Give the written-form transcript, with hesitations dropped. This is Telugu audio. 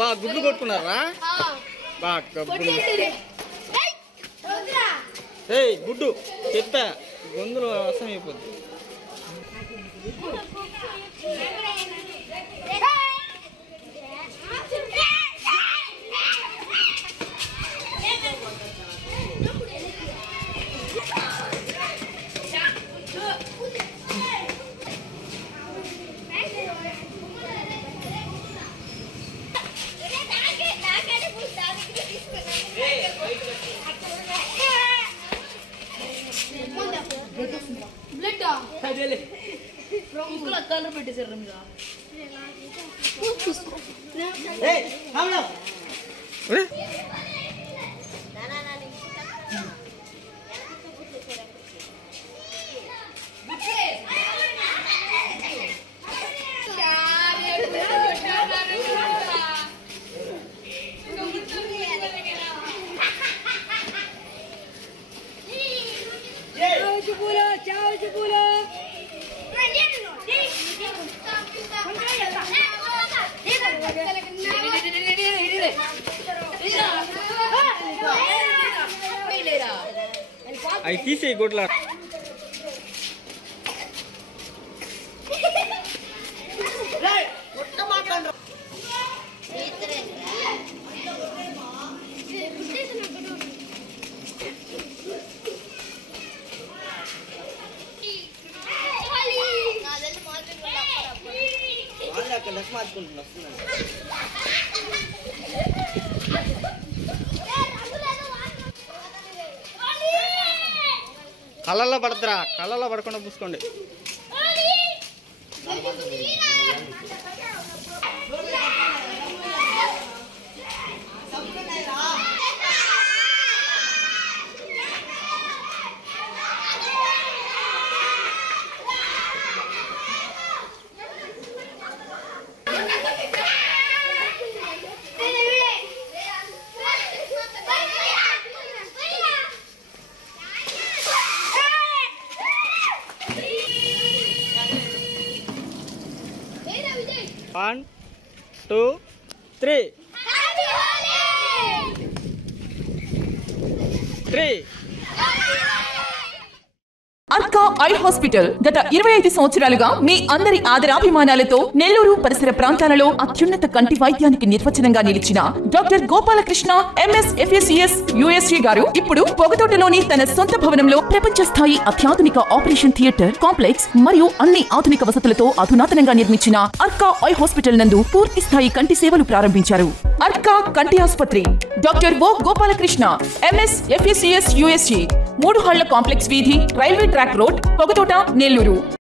బా గుడ్లు కొట్టుకున్నారా బాగా గుడ్డు చెప్పా గొంతులో రసం అయిపోద్ది కలర్ పెట్టేసారు అవి తీసేయి గుడ్ల కళ్ళల్లో పడద్దురా కళ్ళల్లో పడకుండా పూసుకోండి One, two, three. Arka eye hospital గత 25 సంవత్సరాలుగా మీ అందరి ఆదరాభిమానాలతో నెల్లూరు పరిసర ప్రాంతాలలో అత్యున్నత కంటి వైద్యానికి నిర్వచనంగా నిలిచిన doctor Gopalakrishna MS FSCS USG గారు ఇప్పుడు పొగతోటలోని తన సొంత భవనంలో ప్రపంచ స్థాయి అత్యాధునిక ఆపరేషన్ థియేటర్ కాంప్లెక్స్ మరియు అన్ని ఆధునిక వసతులతో అధునాతనంగా నిర్మించిన అర్కా ఐ హాస్పిటల్ నందు పూర్తి స్థాయి కంటి సేవలు ప్రారంభించారు. అర్కా కంటి ఆసుపత్రి doctor O Gopalakrishna MS FSCS USG 3 హాళ్ల కాంప్లెక్స్ వీధి railway track road Pogathota Nellore.